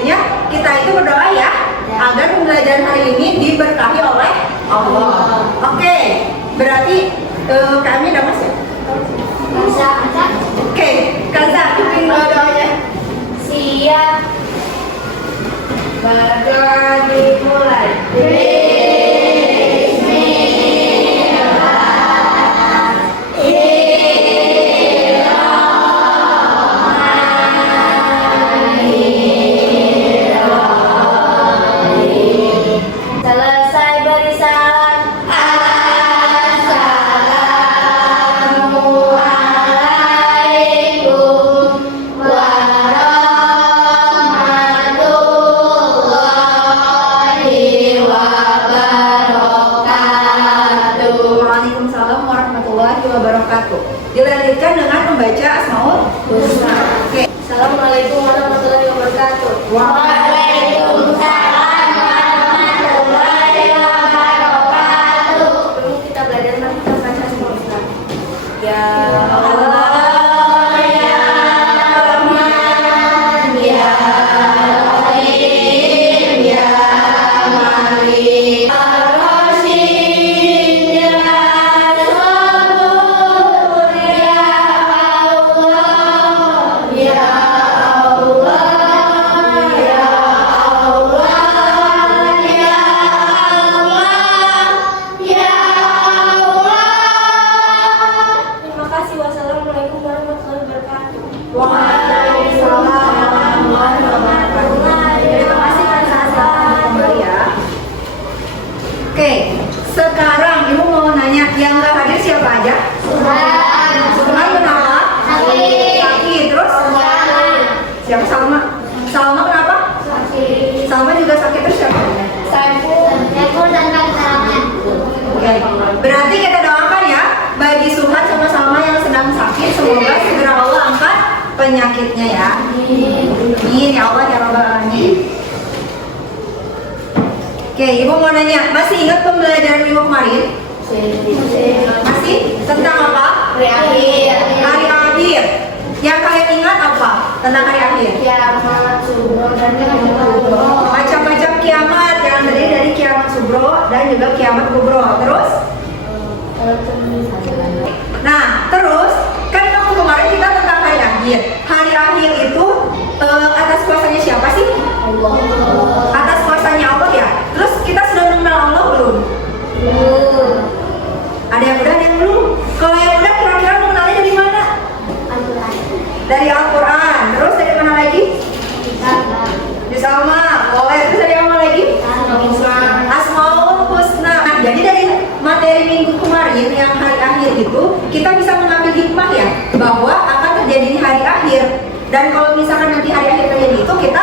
selanjutnya kita itu berdoa ya agar pembelajaran hari ini diberkahi oleh Allah. Oke, berarti kami udah masuk. Oke, Kaza, pimpin doanya. Siap. Berdoa dimulai. Selesai beri salam. Assalamualaikum warahmatullahi wabarakatuh. Waalaikumsalam warahmatullahi wabarakatuh. Dilanjutkan dengan membaca Asmaul Husna. Oke. Assalamualaikum warahmatullahi wabarakatuh. Waalaikumsalam warahmatullahi wabarakatuh. Dulu kita belajar tentang baca Asmaul Husna. Ya Allah, ya Rahman, ya Rahim, ya Malik, Ar-Rasyid, ya Sabur, ya Allah, ya Allah, ya Allah, ya Allah, ya Allah. Terima kasih. Wassalamualaikum warahmatullahi wabarakatuh. Waalaikumsalam warahmatullahi wabarakatuh. Terima kasih Kak Sasa. Kembali ya. Oke, sekarang Ibu mau nanya yang nggak hadir siapa aja? Sunan kenapa? Sakit. Terus? Siapa? Salma. Salma kenapa? Salma juga sakit. Terus siapa? Oke, berarti kita doakan ya bagi Suhan sama Salma yang sedang sakit, semoga segera Allah angkat penyakitnya ya. Amin ya Allah ya Rabbal Alamin. Oke, Ibu mau nanya, masih ingat pembelajaran Ibu kemarin? Masih? Tentang apa? Hari akhir. Yang kalian ingat apa tentang hari akhir? Kiamat, subuh, dan kiamat. Macam-macam kiamat yang terdiri dari kiamat subro dan juga kiamat kubro. Terus? Nah, terus kan waktu kemarin kita tentang hari akhir. Hari akhir itu atas kuasanya siapa sih? Allah. Atas kuasanya Allah ya. Terus kita sudah mengenal Allah belum? Ada yang udah, ada yang belum? Kalau yang udah kira-kira mengenalnya dari mana? Dari Al-Quran. Terus dari mana lagi? Di Salma. Boleh. Terus dari mana lagi? Asmaul Husna. Nah, jadi dari materi minggu kemarin yang hari akhir itu kita bisa mengambil hikmah ya bahwa akan terjadi hari akhir. Dan kalau misalkan nanti hari akhir terjadi itu kita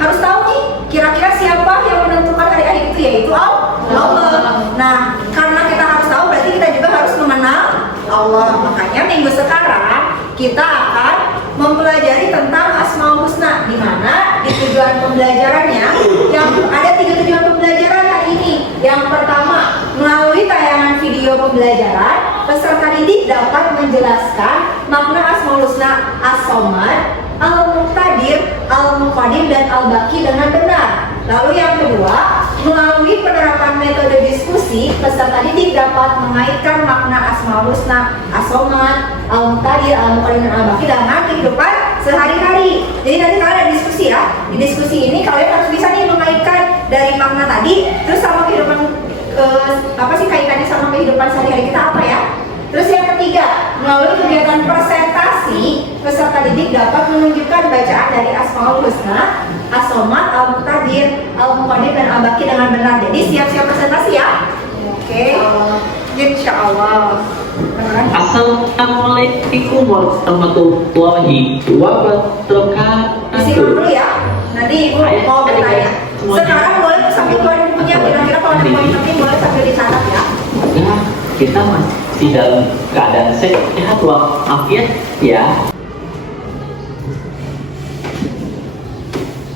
harus tahu nih kira-kira siapa yang menentukan hari akhir itu, yaitu Allah. Nah, karena kita harus tahu berarti kita juga harus mengenal Allah. Makanya minggu sekarang kita akan mempelajari tentang Asmaul Husna, di mana di tujuan pembelajarannya yang ada 3 tujuan pembelajaran hari ini. Yang pertama, melalui tayangan video pembelajaran, peserta didik dapat menjelaskan makna Asmaul Husna As-Somad, Al-Muqtadir, Al-Muqadim, dan Al-Baqi dengan benar. Lalu yang kedua, melalui penerapan metode diskusi, peserta didik dapat mengaitkan makna Asmaul Husna As-Somad, Al-Muqtadir, Al-Muqadim, dan Al-Baqi dengan kehidupan sehari-hari. Jadi nanti kalian ada diskusi ya. Di diskusi ini kalian harus bisa nih mengaitkan dari makna tadi, terus sama kehidupan apa sih kaitannya sama kehidupan sehari-hari kita apa ya? Terus yang ketiga, melalui kegiatan presentasi, peserta didik dapat menunjukkan bacaan dari Asmaul Husna, As-Somad, Al-Muqtadir, Al-Muqadim, dan Al-Baqi dengan benar. Jadi siap-siap presentasi ya. Oke. Insya Allah. Assalamualaikum warahmatullahi wabarakatuh. Disimak dulu ya. Nanti Ibu mau bertanya. Sekarang boleh sambil keluarin bukunya. Kira-kira kalau ada poin penting boleh sambil dicatat ya. Ya, kita masih dalam keadaan sehat walafiat ya.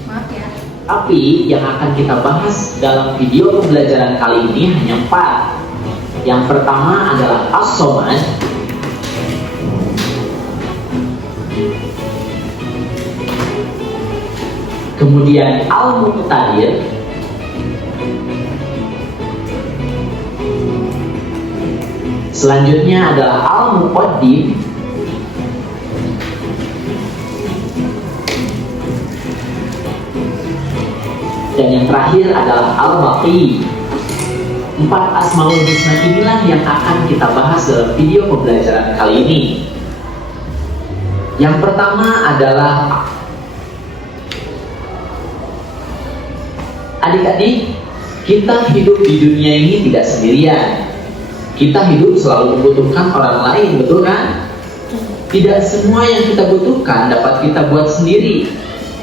Maaf ya. Tapi yang akan kita bahas dalam video pembelajaran kali ini hanya 4. Yang pertama adalah As-Somad. kemudian al-muqtadir, selanjutnya adalah al-muqaddim, dan yang terakhir adalah al-baqi. 4 Asmaul Husna inilah yang akan kita bahas dalam video pembelajaran kali ini. Yang pertama adalah, adik-adik, kita hidup di dunia ini tidak sendirian. Kita hidup selalu membutuhkan orang lain, betul kan? Tidak semua yang kita butuhkan dapat kita buat sendiri.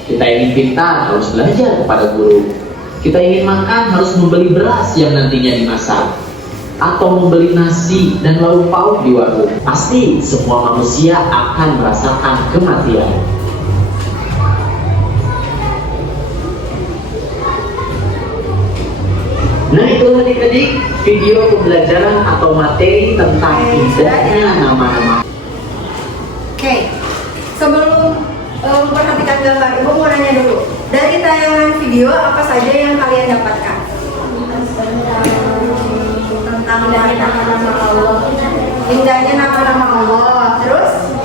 Kita ingin pintar, harus belajar kepada guru. Kita ingin makan, harus membeli beras yang nantinya dimasak, atau membeli nasi dan lauk pauk di warung. Pasti semua manusia akan merasakan kematian. Nah, itu adik-adik video pembelajaran atau materi tentang indahnya nama-nama. Oke, sebelum memperhatikan gambar, Ibu mau nanya dulu. Dari tayangan video apa saja yang kalian dapatkan? Tentang nama-nama Allah. Indahnya nama-nama Allah. Terus?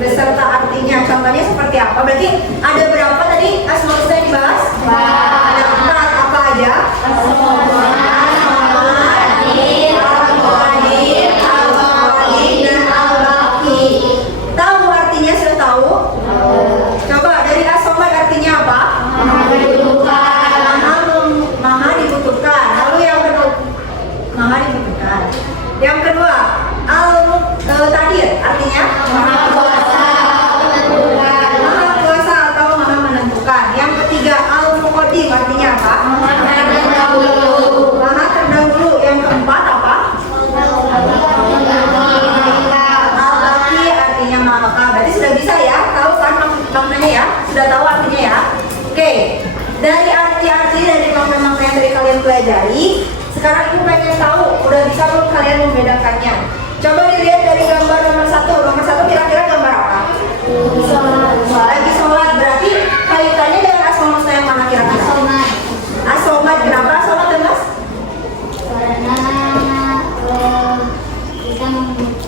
Beserta artinya. Contohnya seperti apa? Berarti ada berapa tadi Asmaul Husna dibahas? Ada 4. Apa aja? Yang kedua, al-muqtadir artinya maha kuasa atau maha menentukan. Yang ketiga, al-muqaddim artinya apa? Maha terdahulu. Yang keempat apa? Al-baqi artinya maha kekal. Berarti sudah bisa ya, tahu kan maknanya ya? Sudah tahu artinya ya? Oke. Dari arti-arti dari makna-makna yang tadi kalian pelajari, sekarang Ibu pengen tahu, udah bisa belum kalian membedakannya? Coba dilihat dari gambar nomor 1. Nomor 1 kira-kira gambar apa? Lagi sholat. Berarti kaitannya dengan Asmaul Husna yang mana kira-kira? As-Somad. Kenapa As-Somad, Mas? Karena kita membutuhkan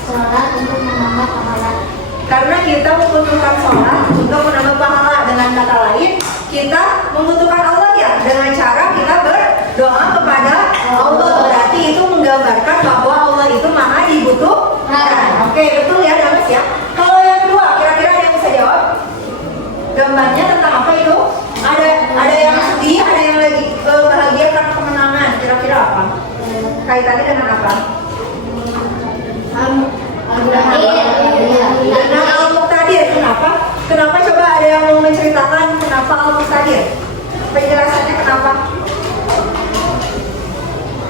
sholat untuk menambah pahala. Karena kita membutuhkan sholat untuk menambah pahala. Dengan kata lain, kita membutuhkan Allah ya, dengan cara kita berdoa kepada Allah. Berarti itu menggambarkan bahwa Allah itu maha dibutuhkan. Oke, betul ya, Damas ya. Kalau yang kedua, kira-kira ada yang bisa jawab? Gambarnya tentang apa itu? Ada yang sedih, ada yang lagi bahagia karena kemenangan. Kira-kira apa? Kaitannya dengan apa? Dengan al-muqtadir. Kenapa? Kenapa coba ada yang mau menceritakan kenapa al-muqtadir? Penjelasannya kenapa?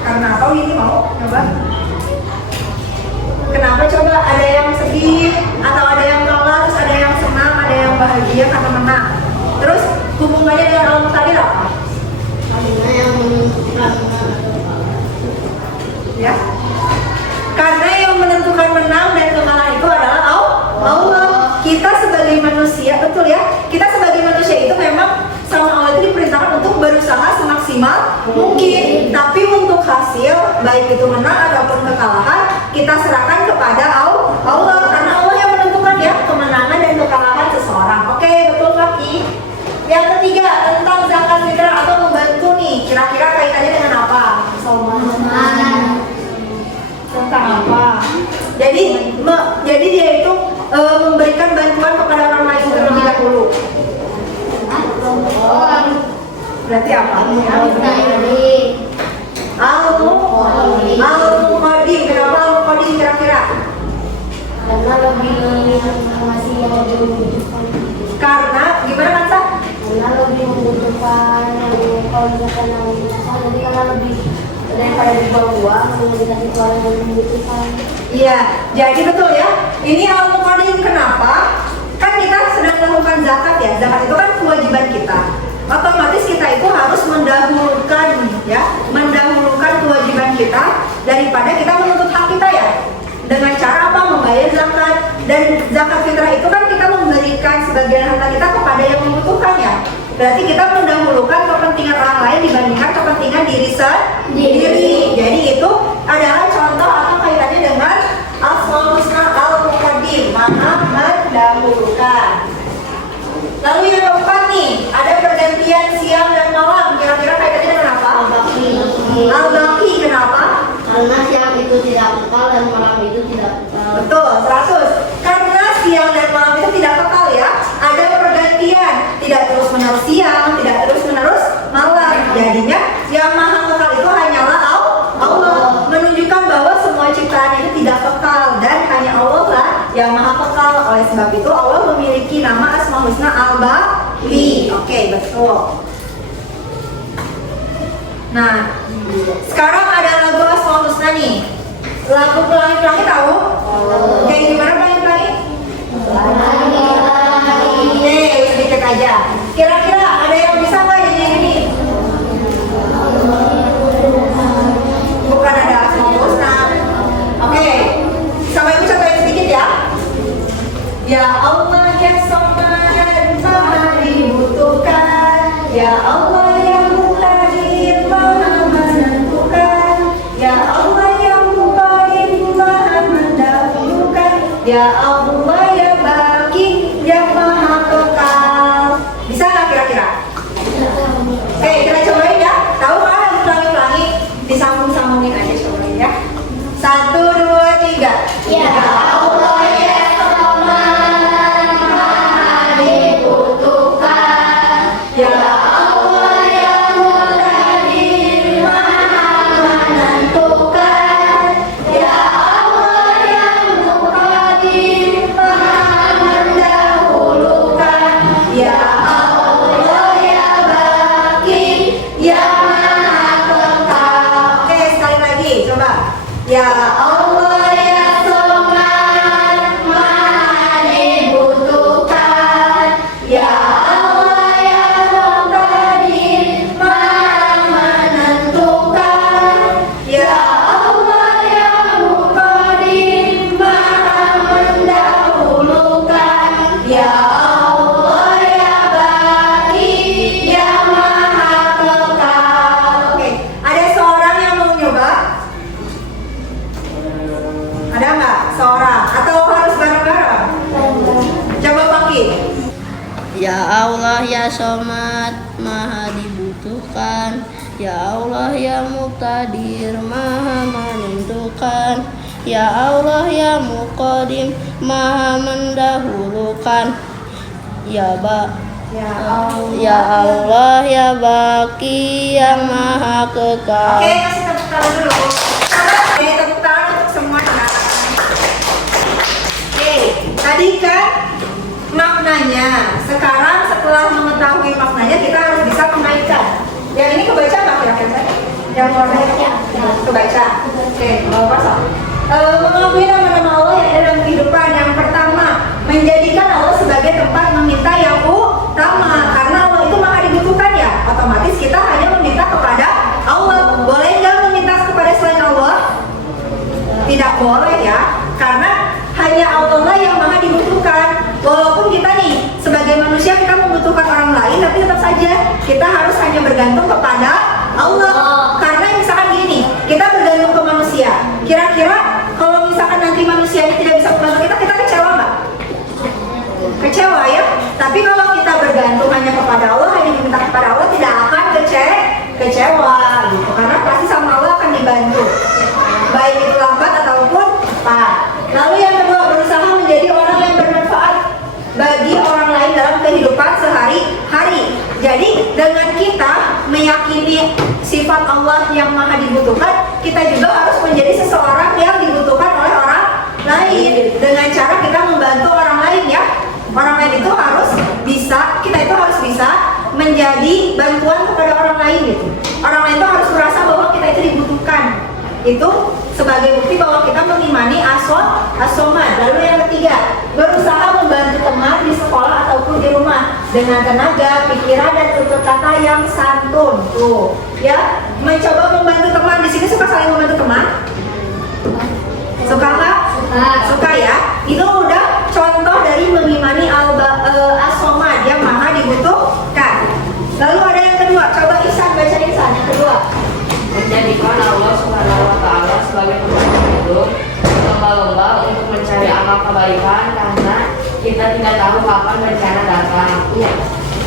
Karena apa ini mau coba? Kenapa coba ada yang sedih atau ada yang kalah, terus ada yang senang, ada yang bahagia karena menang. Terus hubungannya dengan al-muqtadir apa? Ya. Karena yang menentukan menang dan kekalahan itu adalah Allah. Kita sebagai manusia, betul ya? Kita sebagai manusia itu memang sama Allah itu diperintahkan untuk berusaha semaksimal mungkin. Tapi untuk hasil, baik itu menang ataupun kekalahan, kita serahkan kepada Allah. Karena Allah yang menentukan ya kemenangan dan kekalahan seseorang. Oke, betul Faki. Yang ketiga, tentang zakat fitrah atau membantu nih. Kira-kira kaitannya dengan apa? Tentang apa? Jadi dia itu memberikan bantuan kepada orang lain terlebih dahulu. Berarti apa? Al-Muqaddim. Kenapa Al-Muqaddim kira-kira? Karena lebih informasi yang lebih membutuhkan. Karena gimana kan Sa? Karena lebih membutuhkan. Kalau misalkan yang membutuhkan, jadi karena lebih daripada dibuang uang, dikasih ke orang yang membutuhkan. Iya, jadi betul ya. Ini al-muqaddim kenapa? Kan kita sedang melakukan zakat ya. Zakat itu kan kewajiban kita. Otomatis kita itu harus mendahulukan kewajiban kita daripada kita menuntut hak kita ya. Dengan cara apa? Membayar zakat. Dan Dan zakat fitrah itu kan kita memberikan sebagian harta kita kepada yang membutuhkan ya. Berarti kita mendahulukan kepentingan orang lain dibandingkan kepentingan diri sendiri. Jadi itu adalah contoh atau kaitannya dengan Asmaul Husna Al-Muqaddim, Maha mendahulukan. Lalu yang keempat nih, ada pergantian siang dan malam. Kira-kira kaitannya dengan apa? Al-Baqi. Kenapa? Karena siang itu tidak kekal dan malam itu tidak kekal. Betul, 100. Karena siang dan malam itu tidak kekal ya. Ada pergantian, tidak terus menerus siang, tidak terus menerus malam. Jadinya yang maha kekal itu hanyalah Allah. Menunjukkan bahwa semua ciptaan itu tidak kekal dan hanya Allah lah yang maha kekal. Oleh sebab itu Allah memiliki nama Asmaul Husna Al-Baqi. Oke, betul. Nah, sekarang ada lagu Asmaul Husna nih. Lagu Pelangi-Pelangi tahu? Kayak gimana Pelangi-Pelangi? Oke, sedikit aja. Kira-kira ada yang bisa nggak nyanyi ini? Bukan ada Asmaul Husna. Oke, sama ibu contohin sedikit ya. Ya Allah yang Samad maha dibutuhkan. Ya Allah yang Muqtadir maha menentukan. Ya Allah yang Muqaddim maha mendahulukan. Ya Allah ya Baqi yang maha kekal. Bisa nggak kira-kira? Oke, kita cobain ya. Tahu nggak lagu Pelangi-Pelangi? Disambung-sambungin aja cobain ya. 1, 2, 3. Ya Allah ya Samad maha dibutuhkan. Ya Allah yang Muqtadir maha menentukan. Ya Allah yang Muqaddim maha mendahulukan. Ya Allah ya Baqi yang maha kekal. Oke, sekali lagi coba. Ya Allah ya Samad maha dibutuhkan. Ya Allah ya Muqtadir maha menentukan. Ya Allah ya Muqaddim maha mendahulukan. Ya Allah ya Baqi yang maha kekal. Oke, ada seorang yang mau nyoba? Ada nggak? Seorang atau harus bareng-bareng? Coba Paki. Ya Allah ya Samad maha dibutuhkan. Ya Allah ya Muqtadir maha menentukan. Ya Allah ya Muqaddim maha mendahulukan. Ya Ya Allah ya Baqi yang maha kekal. Oke, kasih tepuk tangan dulu. Oke, tepuk tangan untuk semua anak-anak. Oke, tadi kan maknanya. Sekarang setelah mengetahui maknanya, kita harus bisa mengaitkan. Yang ini kebaca nggak kira-kira? Yang warnanya kebaca. Oke, mau pasang. Mengakui nama-nama Allah yang ada dalam kehidupan. Yang pertama, menjadikan Allah sebagai tempat meminta yang utama. Karena Allah itu maha dibutuhkan ya. Otomatis kita hanya meminta kepada Allah. Boleh nggak meminta kepada selain Allah? Tidak boleh ya. Karena hanya Allah lah yang maha dibutuhkan. Walaupun kita nih sebagai manusia kita membutuhkan orang lain, tapi tetap saja kita harus hanya bergantung kepada Allah. Karena misalkan gini, kita bergantung ke manusia. Kira-kira kalau misalkan nanti manusia ini tidak bisa membantu kita, kita kecewa nggak? Kecewa ya. Tapi kalau kita bergantung hanya kepada Allah, hanya meminta kepada Allah, tidak akan kecewa gitu. Karena pasti sama Allah akan dibantu, baik itu lambat ataupun cepat. Lalu yang kedua, berusaha menjadi orang yang bermanfaat bagi orang lain dalam kehidupan sehari-hari. Jadi dengan kita meyakini sifat Allah yang maha dibutuhkan, kita juga harus menjadi seseorang yang dibutuhkan oleh orang lain. Dengan cara kita membantu orang lain ya. Orang lain itu harus bisa, kita itu harus bisa menjadi bantuan kepada orang lain gitu. Orang lain itu harus merasa bahwa kita itu dibutuhkan. Itu sebagai bukti bahwa kita mengimani as-somad. Lalu yang ketiga, berusaha membantu teman di sekolah ataupun di rumah dengan tenaga, pikiran dan tutur kata yang santun. Tuh, ya, mencoba membantu teman. Di sini suka saling membantu teman? Suka nggak? Suka ya. Itu udah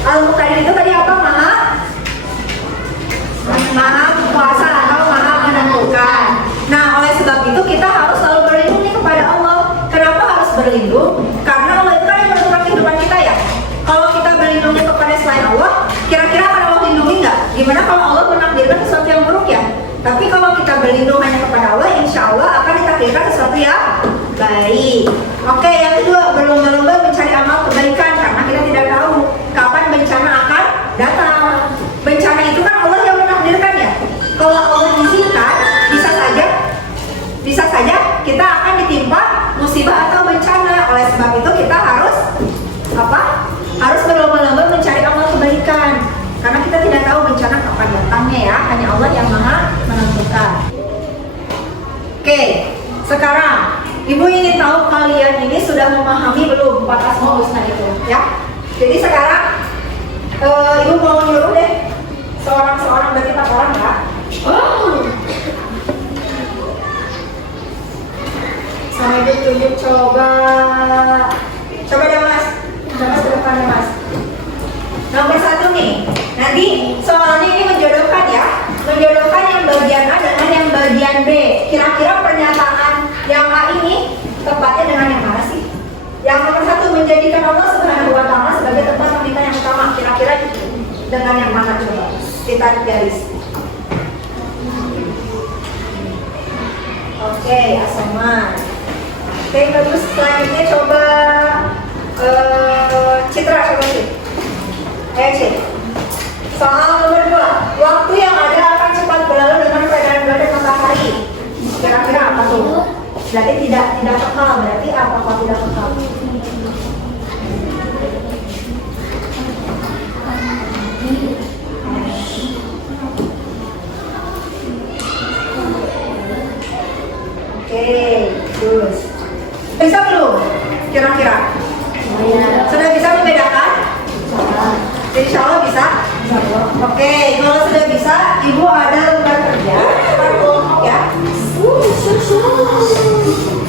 Al-Muqtadir itu tadi apa? Maha kuasa atau maha menentukan. Nah, oleh sebab itu kita harus selalu berlindung nih kepada Allah. Kenapa harus berlindung? Karena Allah itu kan yang menentukan kehidupan kita ya. Kalau kita berlindungnya kepada selain Allah, kira-kira akan Allah lindungi nggak? Gimana kalau Allah menakdirkan sesuatu yang buruk ya? Tapi kalau kita berlindung hanya kepada Allah, insya Allah akan ditakdirkan sesuatu yang baik. Oke, yang kedua, berlomba-lomba mencari amal kebaikan karena kita tidak tahu kapan bencana akan datang. Bencana itu kan Allah yang menakdirkan ya. Kalau Allah izinkan, bisa saja kita akan ditimpa musibah atau bencana. Oleh sebab itu kita harus harus berlomba-lomba mencari amal kebaikan karena kita tidak tahu bencana kapan datangnya ya. Hanya Allah yang maha menentukan. Oke, sekarang Ibu ingin tahu kalian ini sudah memahami belum 4 Asmaul Husna itu ya. Jadi sekarang Ibu mau nyuruh deh seorang berarti 4 orang ya. Sama Ibu tunjuk coba deh Mas. Coba ke depan deh Mas. Nomor 1 nih. Nanti soalnya ini menjodohkan ya. Menjodohkan yang bagian A dengan yang bagian B. Kira-kira pernyataan yang A ini tepatnya dengan yang mana sih? Yang nomor 1, menjadikan Allah Subhanahu wa Ta'ala sebagai tempat meminta yang utama. Kira-kira itu dengan yang mana coba? Kita garis. Oke, Asoman. Oke, bagus. Selanjutnya coba Citra, coba sih. Ayo Cik. Soal nomor 2, waktu yang ada akan cepat berlalu dengan peredaran bulan dan matahari. Kira-kira apa tuh? Berarti tidak kekal. Berarti apa kalau tidak kekal? Oke, terus bisa belum? Kira-kira? Sudah bisa membedakan? Insya Allah bisa? Oke, kalau sudah bisa, Ibu ada lembar kerja per kelompok ya.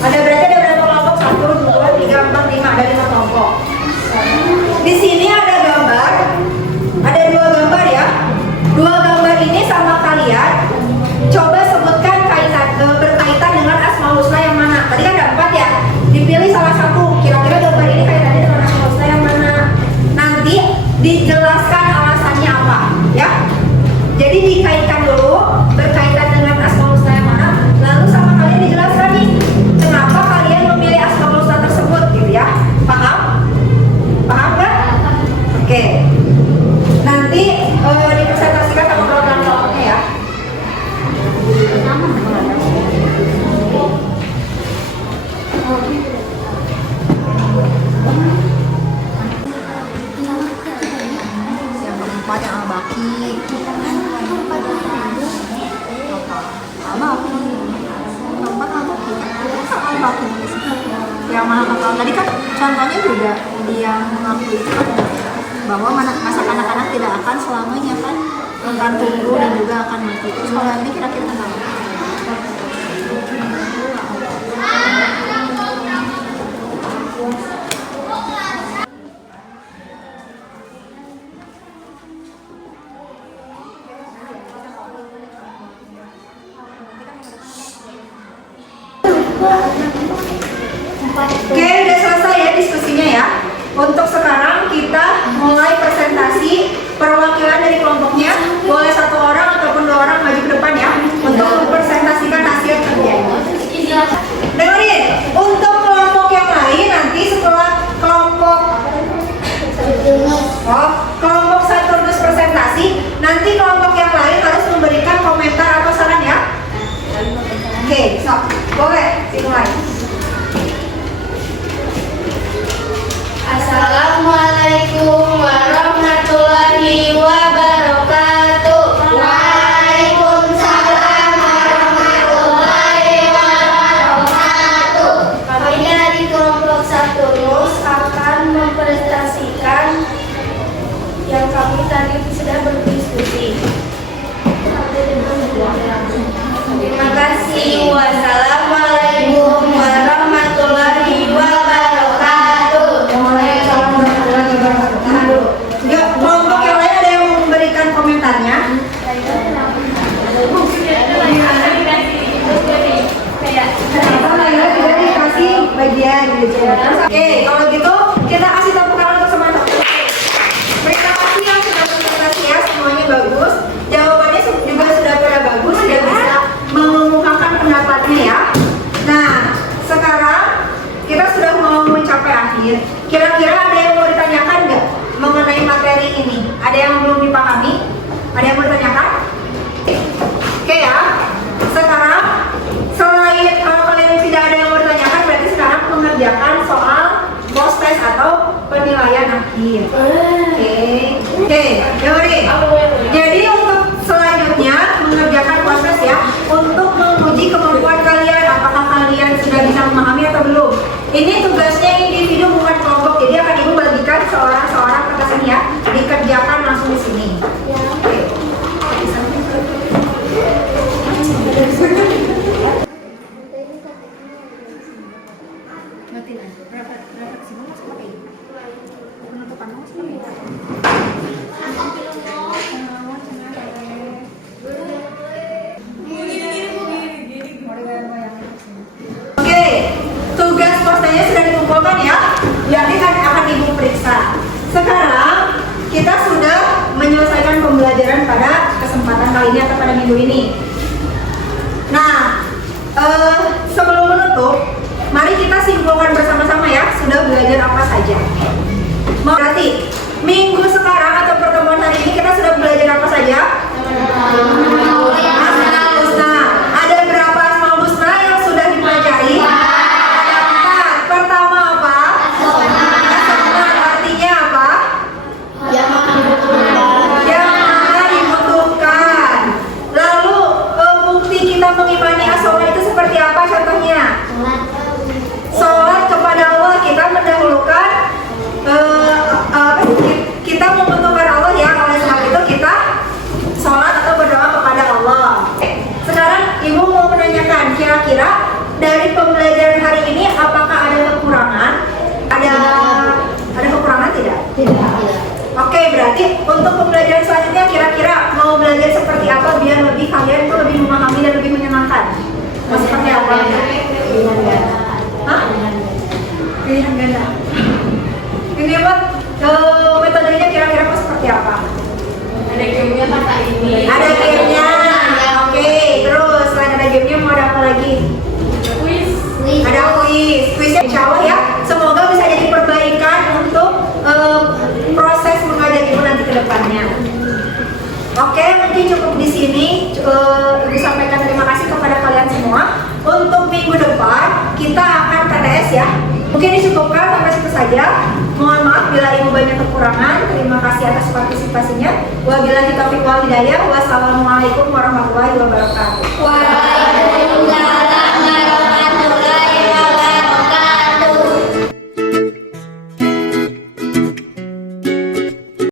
Ada berarti ada berapa kelompok? 1, 2, 3, 4, 5, ada 5 kelompok. Di sini ada gambar, ada 2 gambar ya. 2 gambar ini sama kalian. Coba sebutkan berkaitan dengan Asmaul Husna yang mana? Tadi kan ada 4 ya. Dipilih salah satu. Kira-kira gambar ini kaitannya dengan Asmaul Husna yang mana? Nanti dijelaskan alasannya apa ya. Jadi dikaitkan dulu berkaitan dengan Asmaul Husna yang mana, lalu sama kalian dijelaskan nih kenapa kalian memilih Asmaul Husna tersebut gitu ya. Paham kan? Oke. Nanti dipresentasikan sama kelompok-kelompoknya ya. Yang keempat yang Al-Baqi. Al-Baqi. Yang maha kekal. Tadi kan contohnya juga yang aku itu kan bahwa masa anak-anak tidak akan selamanya kan akan tumbuh dan juga akan mati. Terus kalau ini kira-kira tentang apa? Oke, udah selesai ya diskusinya ya. Untuk sekarang kita mulai presentasi perwakilan dari kelompoknya. Boleh 1 orang ataupun 2 orang maju ke depan ya untuk mempresentasikan hasil kerjanya. Dengerin, untuk kelompok yang lain nanti setelah kelompok 1 terus presentasi, nanti kelompok yang lain harus memberikan komentar atau saran ya. Oke, boleh dimulai. Assalamualaikum warahmatullahi wabarakatuh. Ini tugasnya individu bukan kelompok, jadi akan ibu bagikan seorang-seorang ke sini ya, dikerjakan langsung di sini. Ya. Oke. Matiin aja. Berapa sih mau pakai? Penutupan mau sih? Oke, tugas postnya sudah dikumpulkan ya. Jadi akan ibu periksa. Sekarang kita sudah menyelesaikan pembelajaran pada kesempatan kali ini atau pada minggu ini. Nah, sebelum menutup, mari kita simpulkan bersama-sama ya, sudah belajar apa saja. Berarti minggu sekarang atau pertemuan hari ini kita sudah belajar apa saja? Asmaul Husna. Ada berapa Asmaul Husna yang sudah dipelajari? Ada 4. Pertama apa? As-Samat. Artinya apa? Yang maha dibutuhkan. Lalu bukti kita mengimani as-salat itu seperti apa contohnya? Sholat kepada Allah, kita mendahulukan kita membutuhkan Allah ya, oleh sebab itu kita sholat atau berdoa kepada Allah. Sekarang ibu mau menanyakan, kira-kira dari pembelajaran hari ini apakah ada kekurangan? Ada kekurangan tidak? Tidak. Oke, berarti untuk pembelajaran selanjutnya kira-kira mau belajar seperti apa biar kalian tuh lebih memahami dan lebih menyenangkan? Mau seperti apa? Hah? Pilihan ganda. Ini buat metodenya kira-kira mau seperti apa? Ada gamenya kata ini. Ada gamenya. Oke, terus selain ada gamenya mau ada apa lagi? Quiz. Ada kuis. Kuisnya insya Allah ya, semoga bisa jadi perbaikan untuk proses mengajar ibu nanti ke depannya. Oke, mungkin cukup di sini. Ibu sampaikan terima kasih kepada kalian semua. Untuk minggu depan kita akan PTS ya. Mungkin dicukupkan sampai situ saja. Mohon maaf bila ibu banyak kekurangan. Terima kasih atas partisipasinya. Wabillahi taufiq wal hidayah. Wassalamualaikum warahmatullahi wabarakatuh.